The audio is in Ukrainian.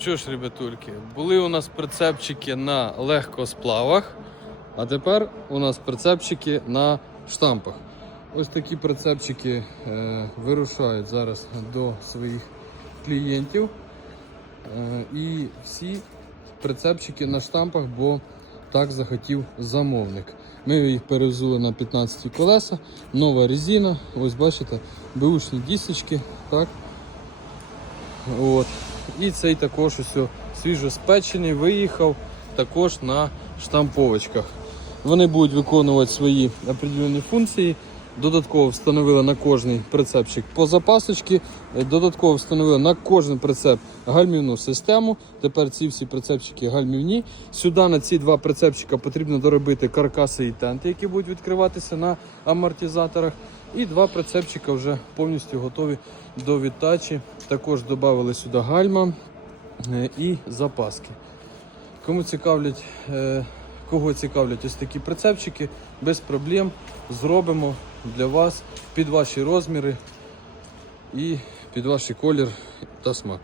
Що ж, ребятульки, були у нас прицепчики на легкосплавах, а тепер у нас прицепчики на штампах. Ось такі прицепчики е, вирушають зараз до своїх клієнтів. Е, і всі прицепчики на штампах, бо так захотів замовник. Ми їх перевзули на 15 колеса, нова резина. Ось бачите, беушні дісочки. Так. От. І цей також ось свіжо спечений, виїхав також на штамповочках. Вони будуть виконувати свої определені функції. Додатково встановили на кожний прицепчик по запасочці. Е, Додатково встановили на кожен прицеп гальмівну систему. Тепер ці всі прицепчики гальмівні. Сюди на ці два прицепчика потрібно доробити каркаси і тенти, які будуть відкриватися на амортизаторах. І два прицепчика вже повністю готові до відтачі. Також додали сюди гальма е, і запаски. Кому цікавлять, е, кого цікавлять ось такі прицепчики, без проблем зробимо для вас під ваші розміри і під ваш колір та смак.